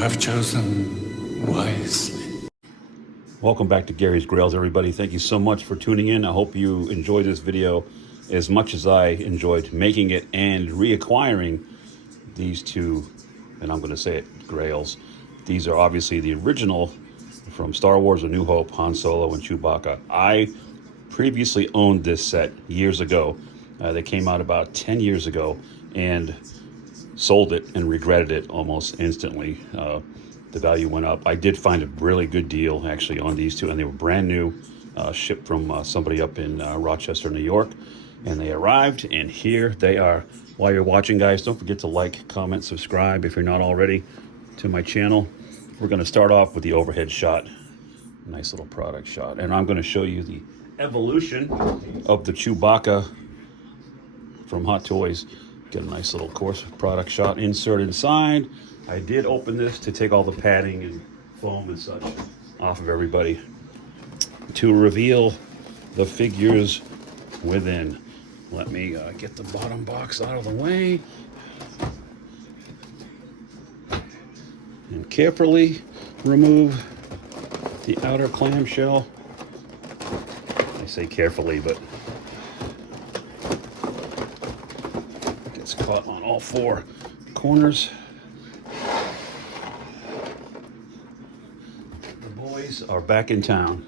have chosen wisely. Welcome back to Gary's Grails, everybody. Thank you so much for tuning in. I hope you enjoyed this video as much as I enjoyed making it and reacquiring these two, and I'm going to say it, Grails. These are obviously the original from Star Wars: A New Hope, Han Solo and Chewbacca. I previously owned this set years ago. They came out about 10 years ago and sold it and regretted it almost instantly. The value went up. I did find a really good deal actually on these two, and they were brand new, shipped from somebody up in Rochester, New York, and they arrived, and here they are. While you're watching, guys, don't forget to like, comment, subscribe if you're not already to my channel. We're going to start off with the overhead shot. Nice little product shot, and I'm going to show you the evolution of the Chewbacca from Hot Toys. Get a nice little course product shot insert inside. I did open this to take all the padding and foam and such off of everybody to reveal the figures within. Let me get the bottom box out of the way and carefully remove the outer clamshell. I say carefully, but it gets caught on all four corners. Are back in town.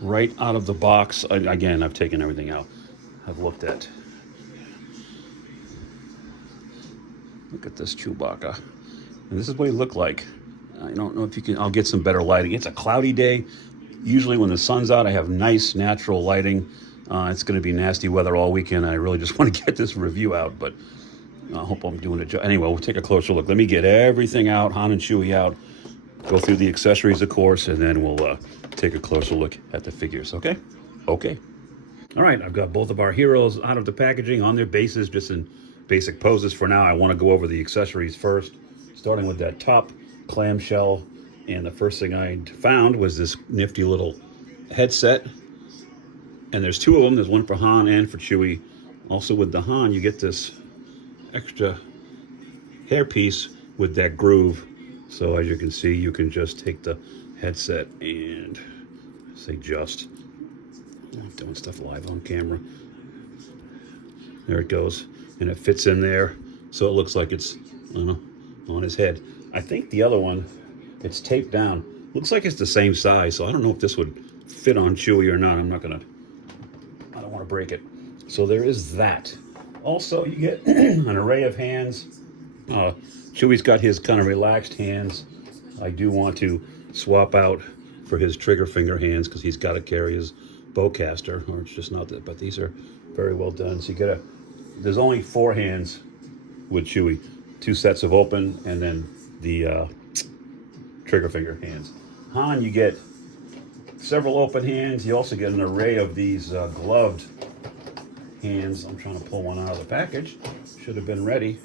Right out of the box. Again, I've taken everything out. I've looked at. Look at this Chewbacca. And this is what he looked like. I don't know if you can, I'll get some better lighting. It's a cloudy day. Usually when the sun's out, I have nice natural lighting. It's going to be nasty weather all weekend. I really just want to get this review out, but I hope I'm doing it. Anyway, we'll take a closer look. Let me get everything out, Han and Chewie out, go through the accessories, of course, and then we'll take a closer look at the figures, okay? Okay. All right, I've got both of our heroes out of the packaging on their bases, just in basic poses for now. I want to go over the accessories first, starting with that top clamshell. And the first thing I found was this nifty little headset. And there's two of them. There's one for Han and for Chewie. Also with the Han, you get this extra hairpiece with that groove. So as you can see, you can just take the headset and say just. I'm doing stuff live on camera. There it goes. And it fits in there. So it looks like it's, I don't know, on his head. I think the other one, it's taped down. Looks like it's the same size. So I don't know if this would fit on Chewie or not. I don't want to break it. So there is that. Also, you get an array of hands. Chewie's got his kind of relaxed hands. I do want to swap out for his trigger finger hands because he's got to carry his bowcaster, or it's just not that. But these are very well done. So you there's only 4 hands with Chewie. 2 sets of open, and then the trigger finger hands. Han, you get several open hands. You also get an array of these gloved hands. I'm trying to pull one out of the package. Should have been ready.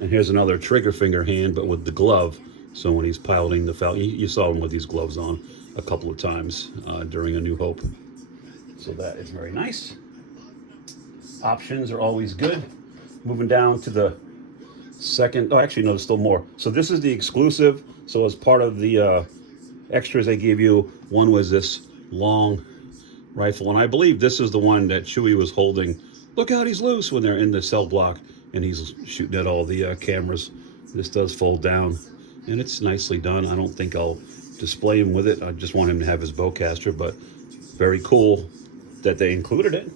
And here's another trigger finger hand, but with the glove. So when he's piloting the Falcon, you saw him with these gloves on a couple of times during A New Hope. So that is very nice. Options are always good. Moving down to the second, oh, actually, no, there's still more. So this is the exclusive. So as part of the extras they gave you, one was this long rifle, and I believe this is the one that Chewie was holding. Look out, he's loose, when they're in the cell block and he's shooting at all the cameras. This does fold down, and it's nicely done. I don't think I'll display him with it. I just want him to have his bowcaster, but very cool that they included it.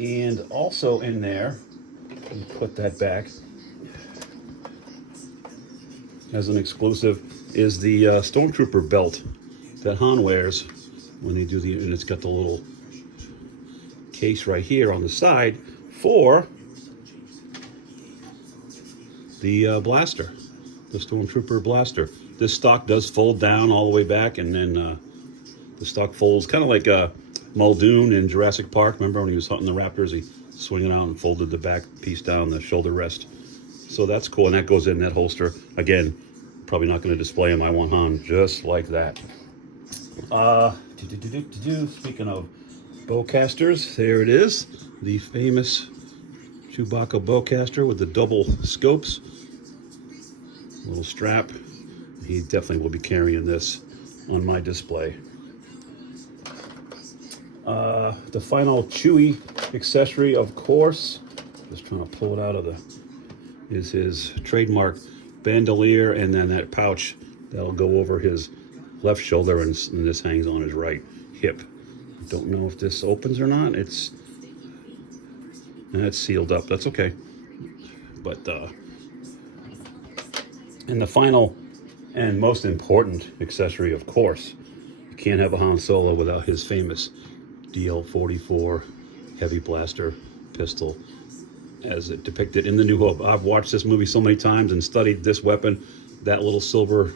And also in there, let me put that back, as an exclusive, is the Stormtrooper belt that Han wears when they do and it's got the little case right here on the side for the blaster, the Stormtrooper blaster. This stock does fold down all the way back, and then the stock folds kind of like Muldoon in Jurassic Park. Remember when he was hunting the raptors, he swung it out and folded the back piece down, the shoulder rest. So that's cool, and that goes in that holster. Again, probably not going to display him. I want Han just like that. Speaking of bowcasters, there it is, the famous Chewbacca bowcaster with the double scopes, little strap. He definitely will be carrying this on my display. The final Chewie accessory, of course, just trying to pull it out of is his trademark bandolier, and then that pouch that'll go over his left shoulder, and this hangs on his right hip. Don't know if this opens or not. It's sealed up. That's okay. But and the final and most important accessory, of course, you can't have a Han Solo without his famous DL-44 heavy blaster pistol, as it depicted in The New Hope. I've watched this movie so many times and studied this weapon. That little silver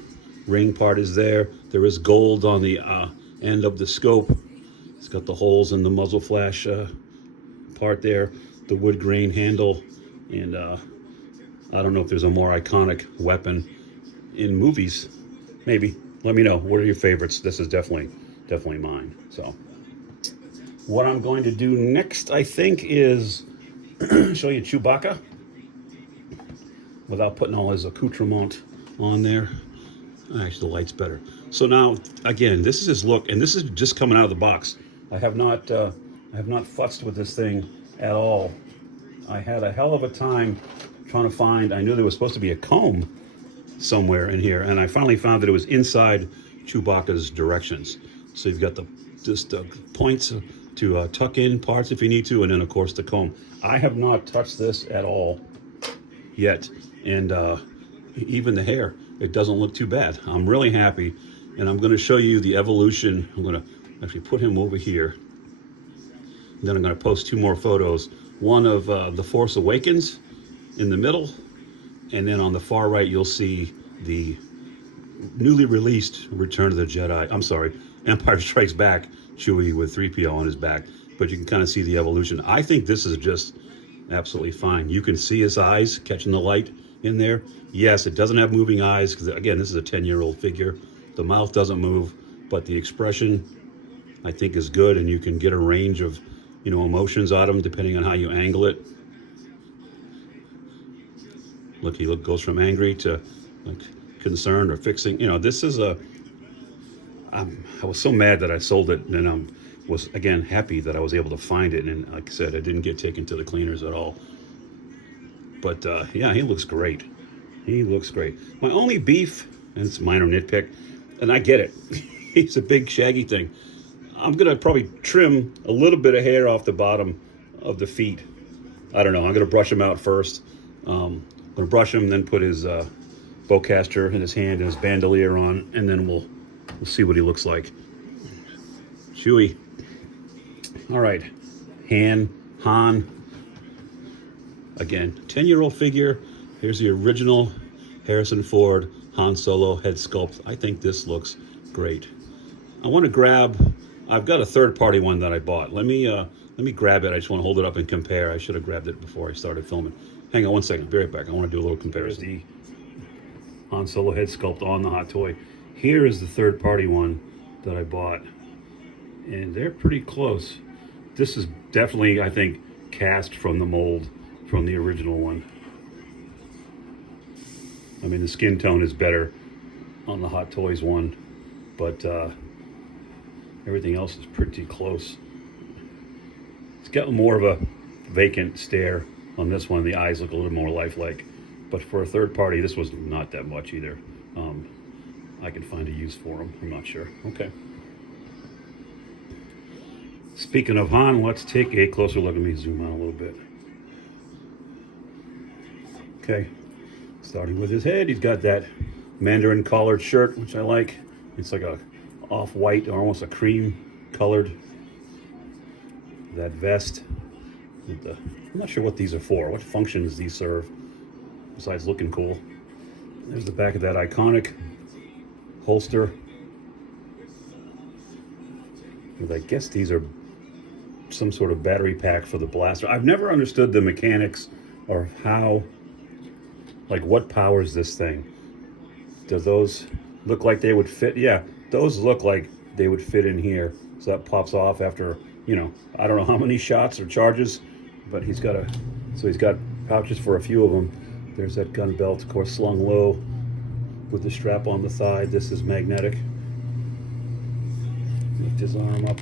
ring part is there. There is gold on the end of the scope. It's got the holes in the muzzle flash part there, the wood grain handle, and I don't know if there's a more iconic weapon in movies. Maybe. Let me know. What are your favorites? This is definitely mine. So what I'm going to do next, I think, is show you Chewbacca without putting all his accoutrement on there. Actually, the light's better. So now, again, this is his look, and this is just coming out of the box. I have not futzed with this thing at all. I had a hell of a time trying to find. I knew there was supposed to be a comb somewhere in here, and I finally found that it was inside Chewbacca's directions. So you've got the points to tuck in parts if you need to, and then of course the comb. I have not touched this at all yet, and even the hair, it doesn't look too bad. I'm really happy, and I'm going to show you the evolution. I'm going to actually put him over here, and then I'm going to post two more photos. One of The Force Awakens in the middle, and then on the far right you'll see the newly released Return of the Jedi. I'm sorry, Empire Strikes Back Chewie with 3PO on his back. But you can kind of see the evolution. I think this is just absolutely fine. You can see his eyes catching the light in there. Yes, it doesn't have moving eyes because, again, this is a 10-year-old figure. The mouth doesn't move, but the expression, I think, is good, and you can get a range of, emotions out of him depending on how you angle it. Look, he goes from angry to concerned or fixing. This is I was so mad that I sold it, and I was, again, happy that I was able to find it. And like I said, I didn't get taken to the cleaners at all. But yeah, he looks great. He looks great. My only beef, and it's a minor nitpick, and I get it. He's a big, shaggy thing. I'm going to probably trim a little bit of hair off the bottom of the feet. I don't know. I'm going to brush him out first. I'm going to brush him, then put his bowcaster in his hand and his bandolier on, and then we'll see what he looks like. Chewie. All right. Han. Again, 10-year-old figure. Here's the original Harrison Ford Han Solo head sculpt. I think this looks great. I want to grab, I've got a third-party one that I bought. Let me grab it. I just want to hold it up and compare. I should have grabbed it before I started filming. Hang on one second. Be right back. I want to do a little comparison. There's the Han Solo head sculpt on the hot toy. Here is the third-party one that I bought, and they're pretty close. This is definitely, I think, cast from the mold from the original one. I mean, the skin tone is better on the Hot Toys one, but everything else is pretty close. It's got more of a vacant stare on this one. The eyes look a little more lifelike, but for a third party, this was not that much either. I can find a use for them. I'm not sure. Okay. Speaking of Han, let's take a closer look. Let me zoom out a little bit. Okay. Starting with his head, he's got that Mandarin collared shirt, which I like. It's like a off-white or almost a cream colored. That vest. I'm not sure what these are for. What functions these serve besides looking cool. There's the back of that iconic holster. And I guess these are some sort of battery pack for the blaster. I've never understood the mechanics or how, like, what powers this thing. Do those look like they would fit? Yeah, those look like they would fit in here. So that pops off after, I don't know how many shots or charges, but he's got a So he's got pouches for a few of them. There's that gun belt, of course, slung low with the strap on the thigh. This is magnetic. Lift his arm up.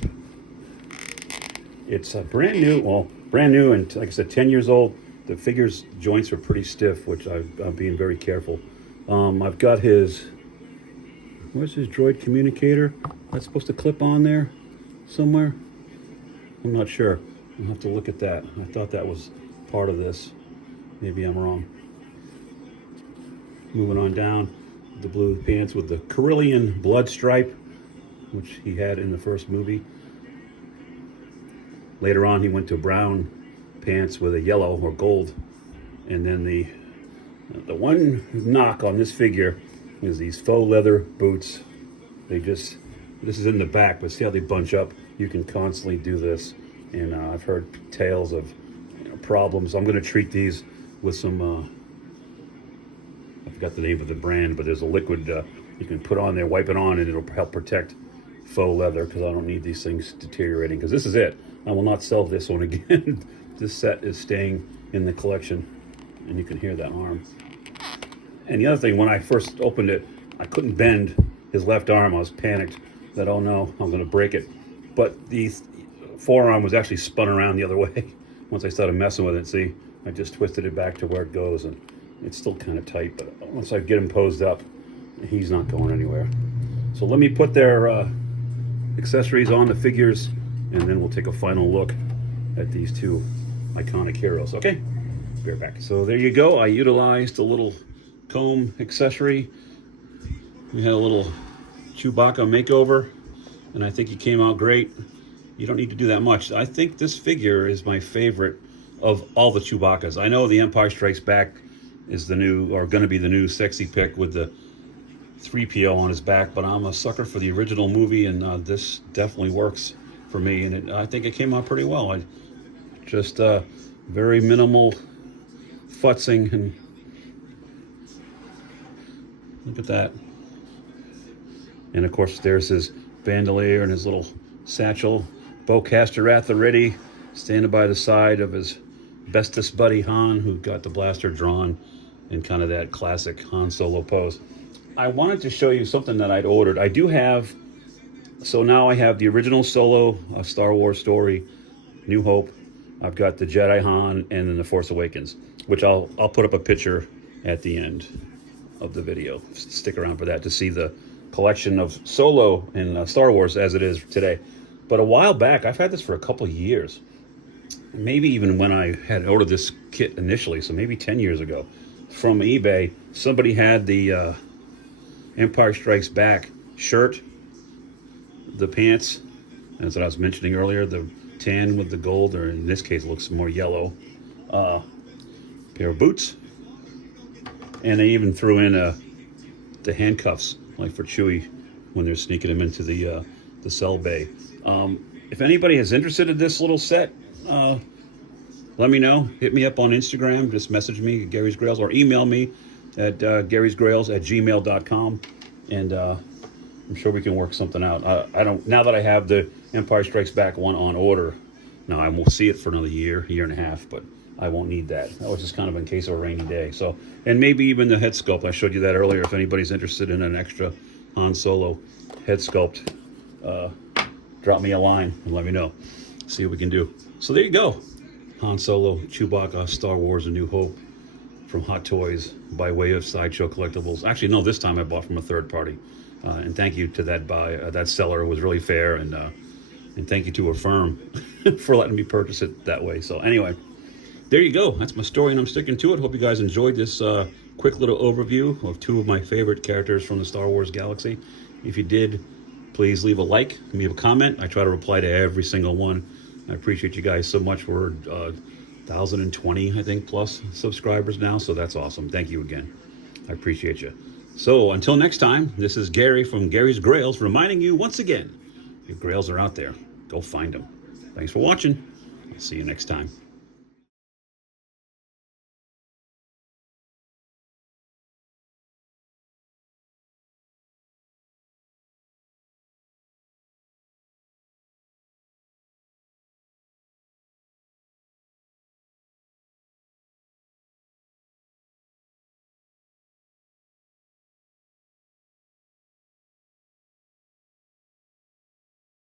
It's brand new, well, brand new, and like I said, 10 years old. The figure's joints are pretty stiff, which I'm being very careful. I've got his, where's his droid communicator? That's supposed to clip on there somewhere? I'm not sure. I'll have to look at that. I thought that was part of this. Maybe I'm wrong. Moving on down, the blue pants with the Carillion blood stripe, which he had in the first movie. Later on, he went to brown pants with a yellow or gold. And then the one knock on this figure is these faux leather boots. This is in the back, but see how they bunch up? You can constantly do this. And I've heard tales of problems. I'm going to treat these with some, I forgot the name of the brand, but there's a liquid you can put on there, wipe it on, and it'll help protect faux leather, because I don't need these things deteriorating, because this is it. I will not sell this one again. This set is staying in the collection, and you can hear that arm. And the other thing, when I first opened it, I couldn't bend his left arm. I was panicked that, oh no, I'm going to break it. But the forearm was actually spun around the other way. Once I started messing with it, see, I just twisted it back to where it goes, and it's still kind of tight, but once I get him posed up, he's not going anywhere. So let me put their accessories on the figures, and then we'll take a final look at these two iconic heroes. Okay, be right back. So there you go. I utilized a little comb accessory. We had a little Chewbacca makeover, and I think he came out great. You don't need to do that much. I think this figure is my favorite of all the Chewbaccas. I know the Empire Strikes Back is the new, or going to be the new sexy pick with the 3PO on his back, but I'm a sucker for the original movie, and this definitely works for me, and I think it came out pretty well. I just very minimal futzing, and look at that. And of course there's his bandolier and his little satchel, bowcaster at the ready, standing by the side of his bestest buddy Han, who got the blaster drawn in kind of that classic Han Solo pose. I wanted to show you something that I'd ordered. I do have, so now I have the original Solo Star Wars story, New Hope. I've got the Jedi Han, and then the Force Awakens, which I'll put up a picture at the end of the video. Stick around for that to see the collection of Solo and Star Wars as it is today. But a while back, I've had this for a couple of years, maybe even when I had ordered this kit initially, so maybe 10 years ago, from eBay. Somebody had the Empire Strikes Back shirt, the pants, as I was mentioning earlier, the tan with the gold, or in this case it looks more yellow, pair of boots, and they even threw in the handcuffs, like for Chewie when they're sneaking him into the cell bay. If anybody is interested in this little set, let me know. Hit me up on Instagram. Just message me at Gary's Grails, or email me at garysgrails@gmail.com, and I'm sure we can work something out. I don't, now that I have the Empire Strikes Back one on order, now I won't see it for another year and a half, but I won't need that. That was just kind of in case of a rainy day. So, and maybe even the head sculpt. I showed you that earlier. If anybody's interested in an extra Han Solo head sculpt, drop me a line and let me know. See what we can do. So there you go. Han Solo, Chewbacca, Star Wars, A New Hope, from Hot Toys by way of Sideshow Collectibles. Actually, no, this time I bought from a third party. And thank you to that seller. It was really fair, and thank you to Affirm for letting me purchase it that way. So anyway, there you go. That's my story, and I'm sticking to it. Hope you guys enjoyed this quick little overview of two of my favorite characters from the Star Wars galaxy. If you did, please leave a like, leave a comment. I try to reply to every single one. I appreciate you guys so much. We're 1,020, I think, plus subscribers now, so that's awesome. Thank you again. I appreciate you. So until next time, this is Gary from Gary's Grails, reminding you once again, your grails are out there. Go find them. Thanks for watching. I'll see you next time.